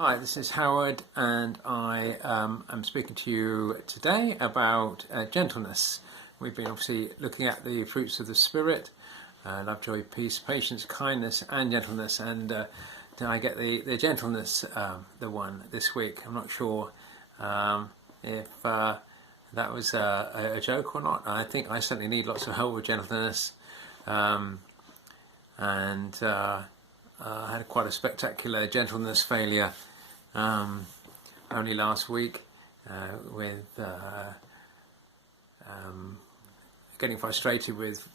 Hi, this is Howard, and I am speaking to you today about gentleness. We've been obviously looking at the fruits of the Spirit, love, joy, peace, patience, kindness, and gentleness. And did I get the gentleness, the one this week? I'm not sure if that was a joke or not. I think I certainly need lots of help with gentleness, and I had quite a spectacular gentleness failure only last week with getting frustrated with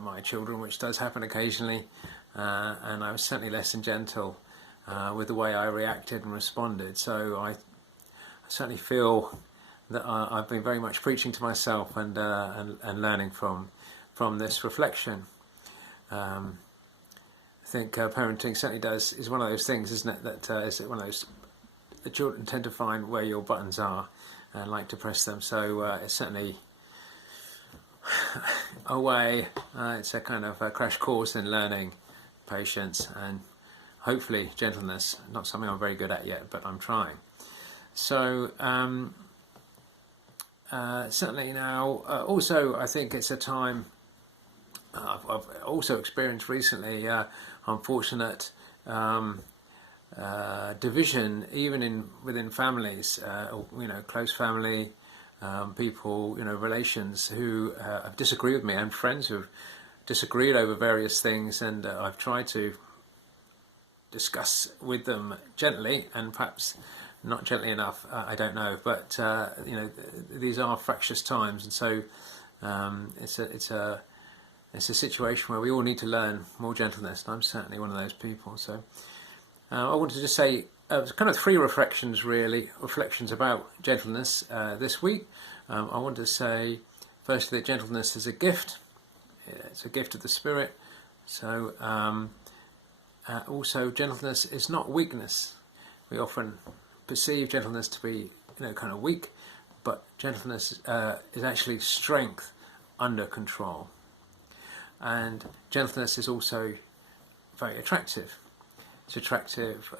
my children, which does happen occasionally, and I was certainly less than gentle with the way I reacted and responded. So I certainly feel that I've been very much preaching to myself and learning from this reflection. I think parenting certainly is one of those things, isn't it? That is one of those, the children tend to find where your buttons are and like to press them. So it's certainly a way. It's a kind of a crash course in learning patience and hopefully gentleness. Not something I'm very good at yet, but I'm trying. So certainly now, also I think it's a time. I've also experienced recently unfortunate division, even within families, close family, people, relations who have disagreed with me, and friends who've disagreed over various things, and I've tried to discuss with them gently, and perhaps not gently enough, I don't know, but these are fractious times, and so it's a situation where we all need to learn more gentleness, and I'm certainly one of those people. So I wanted to just say kind of three reflections about gentleness this week. I want to say, firstly, that gentleness is a gift. It's a gift of the Spirit. So also, gentleness is not weakness. We often perceive gentleness to be, kind of weak, but gentleness is actually strength under control. And gentleness is also very attractive. It's attractive.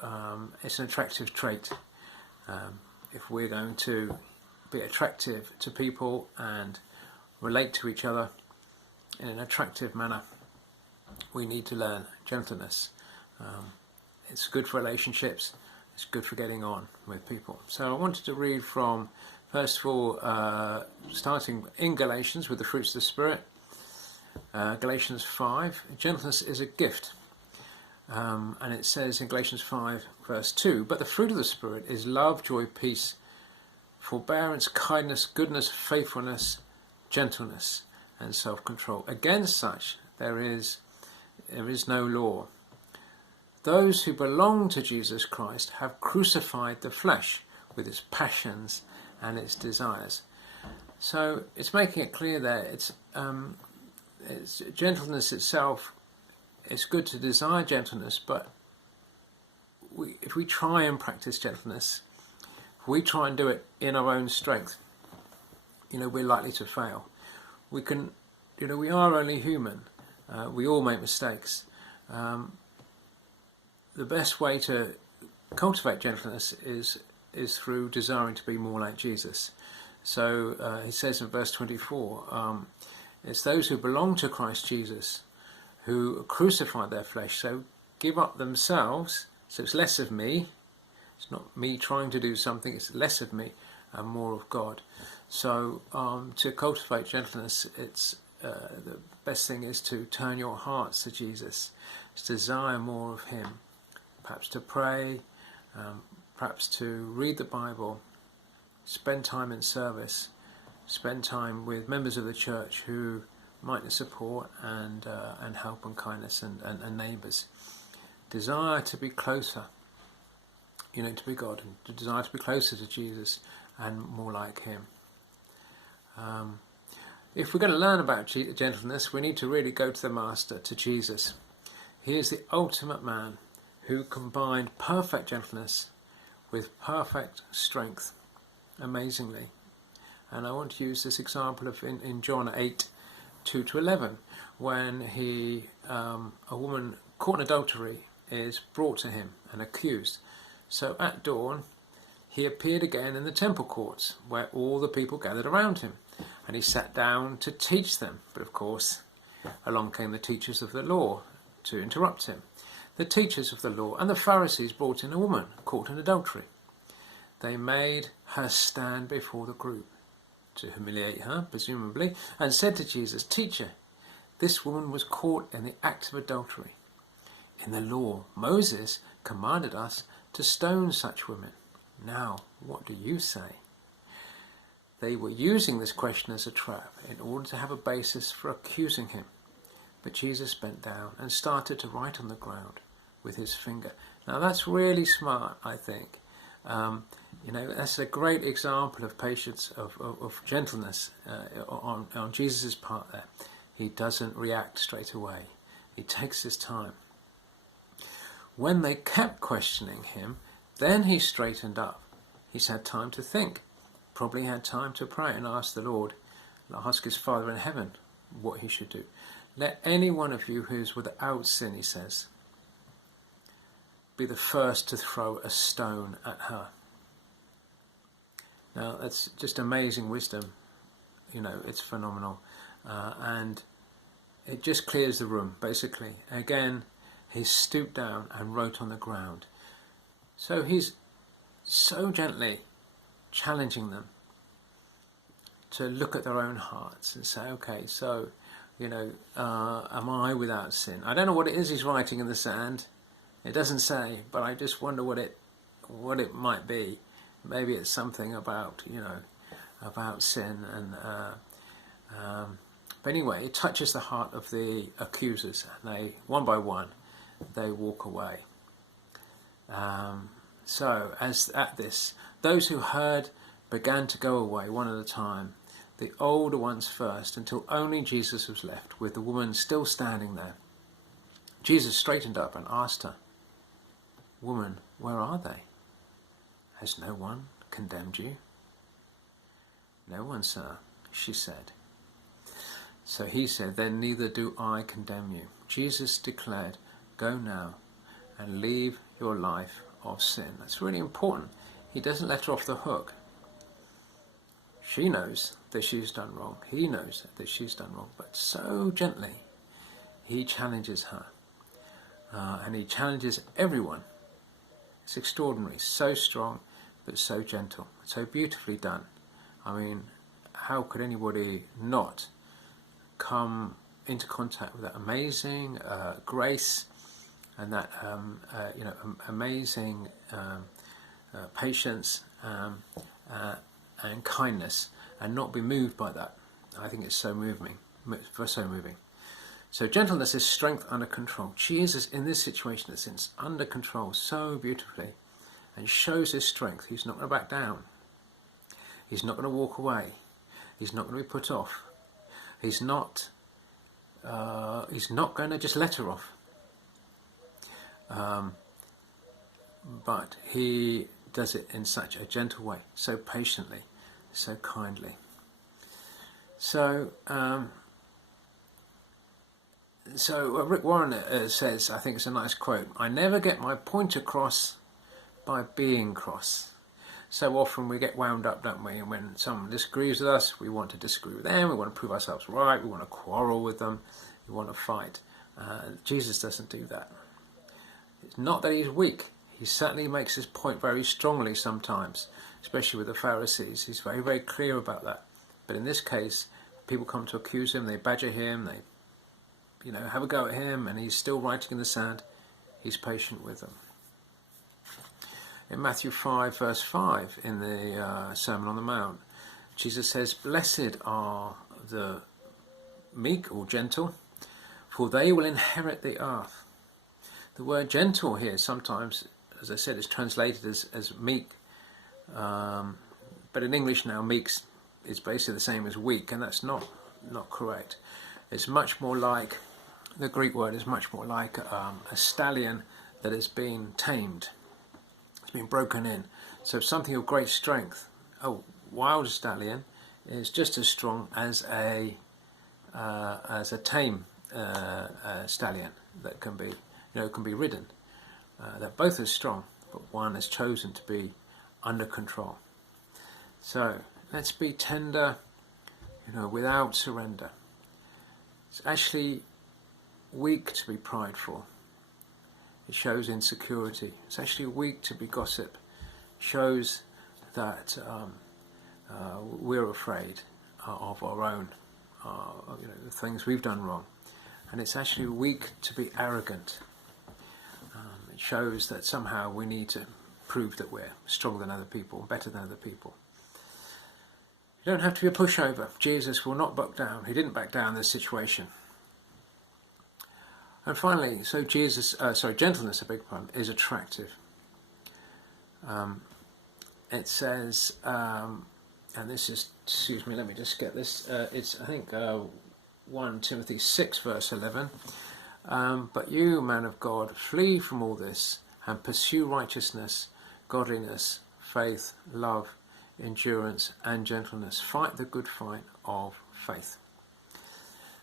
It's an attractive trait. If we're going to be attractive to people and relate to each other in an attractive manner, we need to learn gentleness. It's good for relationships. It's good for getting on with people. So I wanted to read from, first of all, starting in Galatians with the fruits of the Spirit. Galatians 5, gentleness is a gift. And it says in Galatians 5 verse 2, but the fruit of the Spirit is love, joy, peace, forbearance, kindness, goodness, faithfulness, gentleness, and self-control. Against such there is no law. Those who belong to Jesus Christ have crucified the flesh with its passions and its desires. So it's making it clear there, it's gentleness itself. It's good to desire gentleness, but if we try and practice gentleness, if we try and do it in our own strength, we're likely to fail. We are only human. We all make mistakes. The best way to cultivate gentleness is through desiring to be more like Jesus. So he says in verse 24, it's those who belong to Christ Jesus who crucified their flesh, so give up themselves. So it's less of me. It's not me trying to do something. It's less of me and more of God. So to cultivate gentleness, it's the best thing is to turn your hearts to Jesus, to desire more of Him, perhaps to pray, perhaps to read the Bible, spend time in service, spend time with members of the church who might support and help and kindness and neighbours. Desire to be closer, to be God, and to desire to be closer to Jesus and more like Him. If we're going to learn about gentleness, we need to really go to the Master, to Jesus. He is the ultimate man who combined perfect gentleness with perfect strength, amazingly. And I want to use this example of in John 8, 2-11, when a woman caught in adultery is brought to him and accused. So at dawn, he appeared again in the temple courts, where all the people gathered around him, and he sat down to teach them. But of course, along came the teachers of the law to interrupt him. The teachers of the law and the Pharisees brought in a woman caught in adultery. They made her stand before the group to humiliate her, presumably, and said to Jesus, "Teacher, this woman was caught in the act of adultery. In the law, Moses commanded us to stone such women. Now, what do you say?" They were using this question as a trap in order to have a basis for accusing him. But Jesus bent down and started to write on the ground with his finger. Now that's really smart, I think. That's a great example of patience, of gentleness on Jesus' part there. He doesn't react straight away. He takes his time. When they kept questioning him, then he straightened up. He's had time to think. Probably had time to pray and ask the Lord, ask his Father in heaven what he should do. Let any one of you who's without sin, he says, be the first to throw a stone at her. Now that's just amazing wisdom. It's phenomenal. And it just clears the room, basically. Again, he stooped down and wrote on the ground. So he's so gently challenging them to look at their own hearts and say, okay, so, am I without sin? I don't know what it is he's writing in the sand. It doesn't say, but I just wonder what it might be. Maybe it's something about, about sin. And but anyway, it touches the heart of the accusers, and they, one by one, they walk away. So, as at this, those who heard began to go away one at a time, the older ones first, until only Jesus was left, with the woman still standing there. Jesus straightened up and asked her, "Woman, where are they? Has no one condemned you?" "No one, sir," she said. So he said, "Then neither do I condemn you." Jesus declared, "Go now and leave your life of sin." That's really important. He doesn't let her off the hook. She knows that she's done wrong. He knows that she's done wrong. But so gently, he challenges her. And he challenges everyone. It's extraordinary. So strong, but so gentle. So beautifully done. I mean, how could anybody not come into contact with that amazing grace and that amazing patience and kindness, and not be moved by that? I think it's so moving. So gentleness is strength under control. Jesus, in this situation, is under control so beautifully, and shows his strength. He's not going to back down. He's not going to walk away. He's not going to be put off. He's not going to just let her off. But he does it in such a gentle way, so patiently, so kindly. So Rick Warren says, I think it's a nice quote, "I never get my point across by being cross." So often we get wound up, don't we? And when someone disagrees with us, we want to disagree with them, we want to prove ourselves right, we want to quarrel with them, we want to fight. Jesus doesn't do that. It's not that he's weak. He certainly makes his point very strongly sometimes, especially with the Pharisees. He's very, very clear about that. But in this case, people come to accuse him, they badger him, they have a go at him, and he's still writing in the sand. He's patient with them. In Matthew 5, verse 5, in the Sermon on the Mount, Jesus says, "Blessed are the meek or gentle, for they will inherit the earth." The word gentle here sometimes, as I said, is translated as meek. But in English now, meek is basically the same as weak, and that's not correct. It's much more like, the Greek word is much more like a stallion that has been tamed. It's been broken in. So something of great strength. A wild stallion is just as strong as a tame stallion that can be ridden. They're both as strong. but one has chosen to be under control. So let's be tender, without surrender. It's actually weak to be prideful. It shows insecurity. It's actually weak to be gossip. It shows that we're afraid of our own, the things we've done wrong. And it's actually weak to be arrogant. It shows that somehow we need to prove that we're stronger than other people, better than other people. You don't have to be a pushover. Jesus will not back down. He didn't back down in this situation. And finally, gentleness, is attractive. It says, and this is, let me just get this. It's, I think, 1 Timothy 6, verse 11. But you, man of God, flee from all this and pursue righteousness, godliness, faith, love, endurance, and gentleness. Fight the good fight of faith.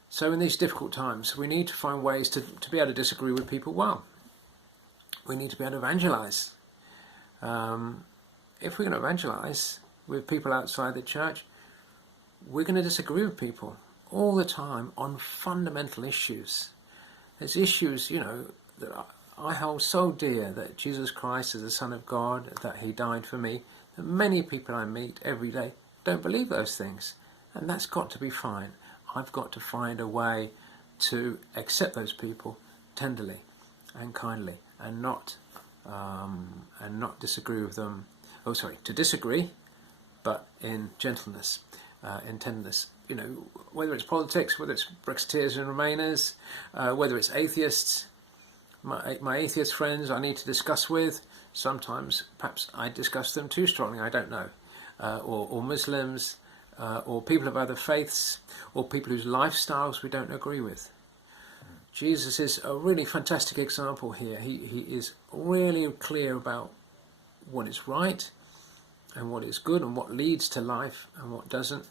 So in these difficult times, we need to find ways to be able to disagree with people well. We need to be able to evangelize. If we're going to evangelize with people outside the church, we're going to disagree with people all the time on fundamental issues. There's issues, that I hold so dear, that Jesus Christ is the Son of God, that he died for me, that many people I meet every day don't believe those things. And that's got to be fine. I've got to find a way to accept those people tenderly and kindly, and not disagree with them. To disagree, but in gentleness, in tenderness. Whether it's politics, whether it's Brexiteers and Remainers, whether it's atheists, my atheist friends I need to discuss with. Sometimes perhaps I discuss them too strongly, I don't know. Or Muslims, or people of other faiths, or people whose lifestyles we don't agree with. Jesus is a really fantastic example here. He is really clear about what is right and what is good and what leads to life and what doesn't.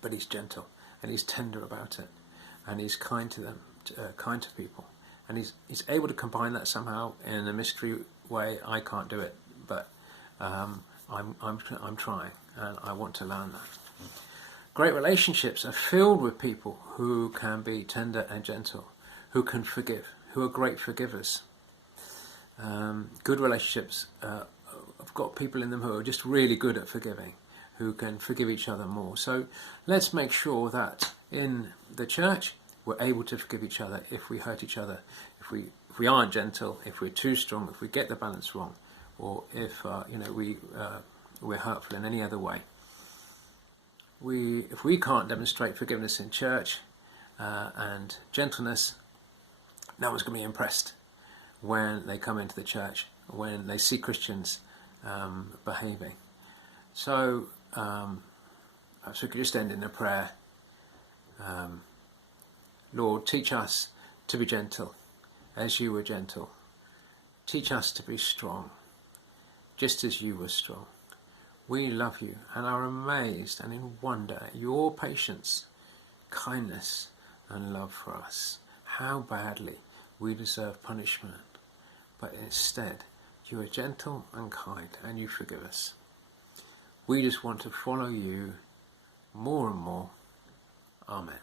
But he's gentle and he's tender about it, and he's kind to them, kind to people, and he's able to combine that somehow in a mystery way. I can't do it, but I'm trying, and I want to learn that. Great relationships are filled with people who can be tender and gentle, who can forgive, who are great forgivers. Good relationships have got people in them who are just really good at forgiving, who can forgive each other more. So let's make sure that in the church we're able to forgive each other if we hurt each other, if we aren't gentle, if we're too strong, if we get the balance wrong, or if we're hurtful in any other way. If we can't demonstrate forgiveness in church and gentleness, no one's going to be impressed when they come into the church, when they see Christians behaving. So perhaps we could just end in a prayer. Lord, teach us to be gentle as you were gentle. Teach us to be strong just as you were strong. We love you and are amazed and in wonder at your patience, kindness and love for us. How badly we deserve punishment, but instead you are gentle and kind and you forgive us. We just want to follow you more and more. Amen.